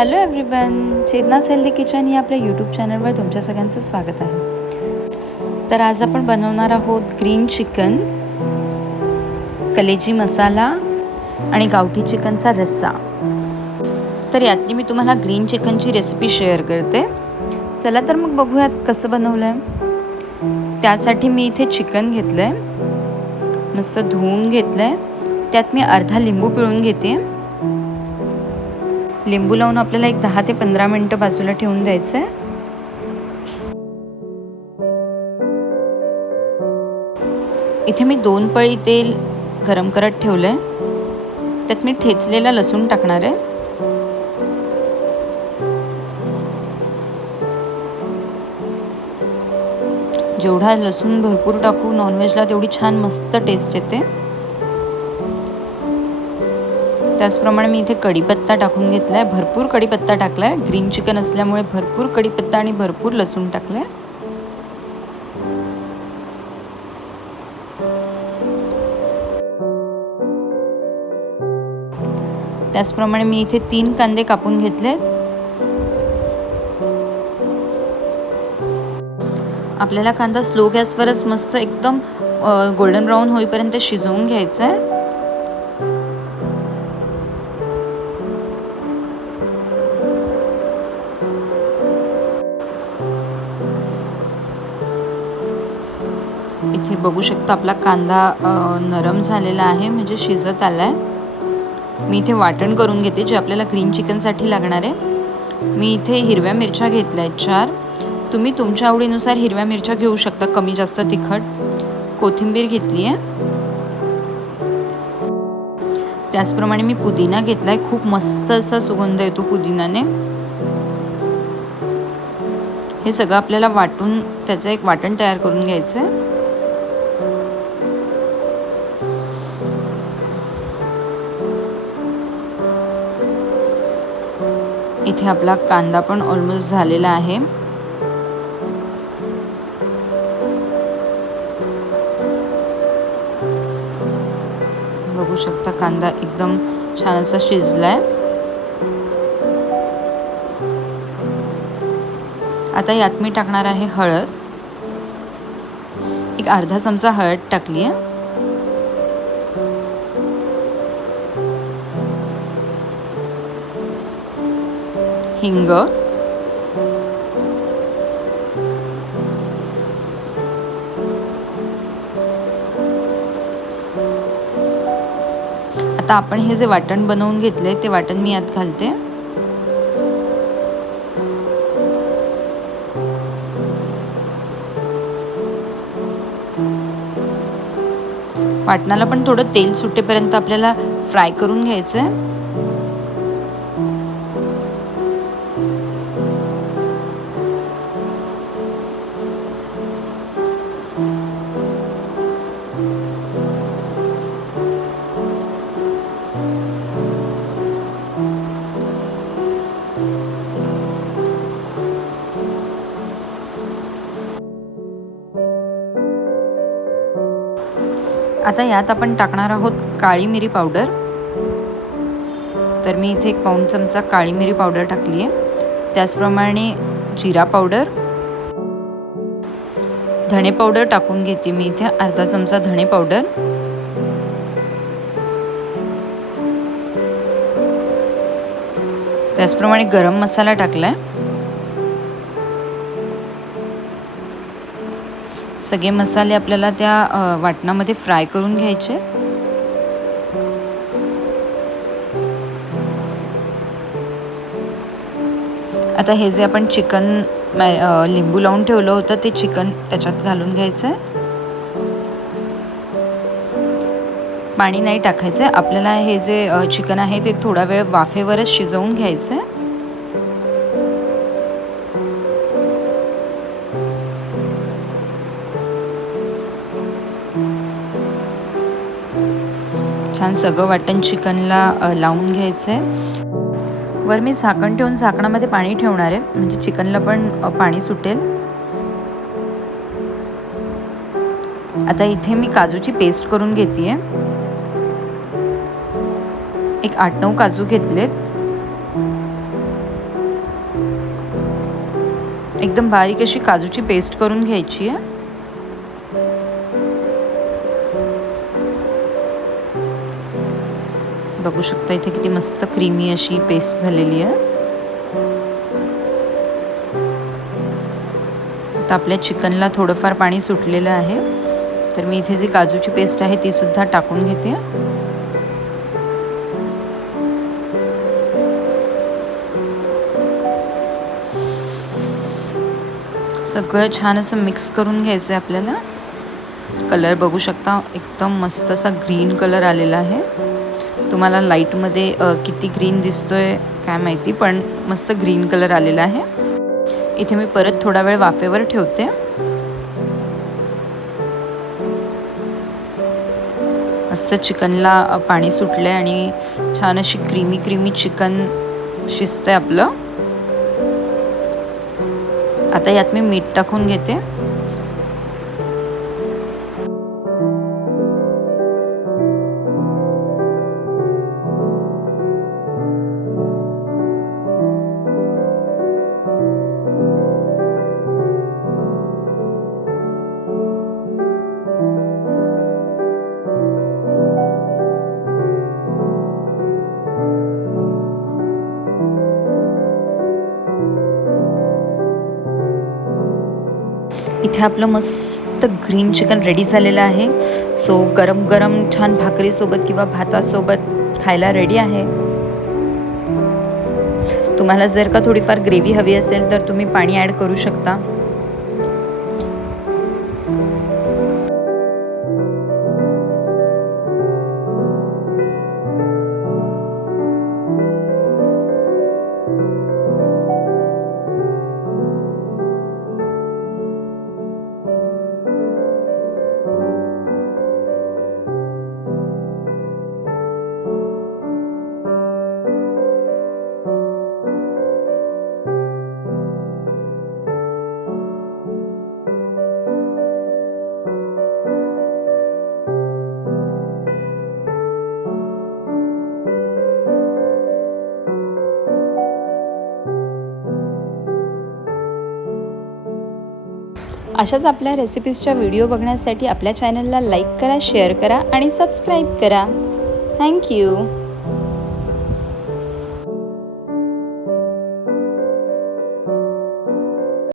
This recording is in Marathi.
Hello everyone, Chetna's healthy kitchen या आपल्या यूट्यूब चॅनलवर तुमच्या सगळ्यांचं स्वागत आहे. तर आज आपण बनवणार आहोत ग्रीन चिकन, कलेजी मसाला आणि गावठी चिकनचा रस्सा. तर यातली मी तुम्हाला ग्रीन चिकनची रेसिपी शेअर करते. चला तर मग बघूयात कसं बनवलं आहे. त्यासाठी मी इथे चिकन घेतलं आहे, मस्त धुवून घेतलं आहे. त्यात मी अर्धा लिंबू पिळून घेते. लिंबू लावून आपल्याला एक 10 ते 15 मिनटं बाजूला ठेवून द्यायचं आहे. इथे मी 2 पळी तेल गरम करत ठेवलं आहे. त्यात मी ठेचलेला लसूण टाकणार आहे. जेवढा लसूण भरपूर टाकू नॉनव्हेजला तेवढी छान मस्त टेस्ट येते. त्याचप्रमाणे मी इथे कढीपत्ता टाकून घेतला आहे. भरपूर कढीपत्ता टाकला आहे. ग्रीन चिकन असल्यामुळे भरपूर कढीपत्ता आणि भरपूर लसूण टाकलं आहे. त्याचप्रमाणे मी इथे 3 कांदे कापून घेतले. आपल्याला कांदा स्लो गॅसवरच मस्त एकदम गोल्डन ब्राऊन होईपर्यंत शिजवून घ्यायचा आहे. इथे बघू शकता आपला कांदा नरम झालेला आहे, म्हणजे शिजत आला आहे. मी इथे वाटण करून घेते जे आपल्याला ग्रीन चिकनसाठी लागणार आहे. मी इथे हिरव्या मिरच्या घेतल्या आहेत 4. तुम्ही तुमच्या आवडीनुसार हिरव्या मिरच्या घेऊ शकता, कमी जास्त तिखट. कोथिंबीर घेतली आहे. त्याचप्रमाणे मी पुदिना घेतला आहे. खूप मस्त असा सुगंध येतो पुदिनाने. हे सगळं आपल्याला वाटून त्याचं एक वाटण तयार करून घ्यायचं आहे. इथे आपला कांदा पण ऑलमोस्ट झालेला आहे. बघू शकता कांदा एकदम छान असा शिजलाय. आता यात मी टाकणार आहे हळद. एक अर्धा चमचा हळद टाकली आहे. हिंग, आता आपण हे जे वाटण बनवून घेतले ते वाटण मी यात घालते. वाटणाला पण थोडं तेल सुटेपर्यंत आपल्याला फ्राय करून घ्यायचं आहे. आता यात आपण टाकणार आहोत काळी मिरी पावडर. तर मी इथे 1 पाऊण चमचा काळी मिरी पावडर टाकली आहे. त्याचप्रमाणे जिरा पावडर, धणे पावडर टाकून घेते मी इथे अर्धा चमचा धणे पावडर. त्याचप्रमाणे गरम मसाला टाकलाय. सगळे मसाले आपल्याला त्या वाटणामध्ये फ्राय करून घ्यायचे. आता हे जे आपण चिकन लिंबू लावून ठेवलं होतं ते चिकन त्याच्यात घालून घ्यायचं आहे. पाणी नाही टाकायचं आहे. आपल्याला हे जे चिकन आहे ते थोडा वेळ वाफेवरच शिजवून घ्यायचं आहे. छान सगळं वाटण चिकनला लावून घ्यायचं आहे. वर मी झाकण ठेवून झाकणामध्ये पाणी ठेवणार आहे, म्हणजे चिकनला पण पाणी सुटेल. आता इथे मी काजूची पेस्ट करून घेते. एक 8-9 काजू घेतलेत. एकदम बारीक अशी काजूची पेस्ट करून घ्यायची आहे. बघू शकता इथे किती मस्त क्रीमी अशी पेस्ट झालेली आहे. आता आपल्या चिकनला थोडंफार पाणी सुटलेलं आहे, तर मी इथे जी काजूची पेस्ट आहे ती सुद्धा टाकून घेते. सगळं छान असं मिक्स करून घ्यायचं आहे आपल्याला. कलर बघू शकता एकदम मस्त असा ग्रीन कलर आलेला आहे. तुम्हाला लाईटमध्ये किती ग्रीन दिसतोय काय माहिती, पण मस्त ग्रीन कलर आलेला आहे. इथे मी परत थोडा वेळ वाफेवर ठेवते. मस्त चिकनला पाणी सुटलंय आणि छान अशी क्रीमी चिकन शिजतंय आपलं. आता यात मी मीठ टाकून घेते. इथे आपलं मस्त ग्रीन चिकन रेडी झालेलं आहे. सो गरम गरम छान भाकरीसोबत किंवा भातासोबत खायला रेडी आहे. तुम्हाला जर का थोडीफार ग्रेव्ही हवी असेल तर तुम्ही पाणी ॲड करू शकता. अशाच आपल्या रेसिपीजच्या व्हिडिओ बघण्यासाठी आपल्या चॅनलला लाईक करा, शेअर करा आणि सबस्क्राईब करा. थँक्यू.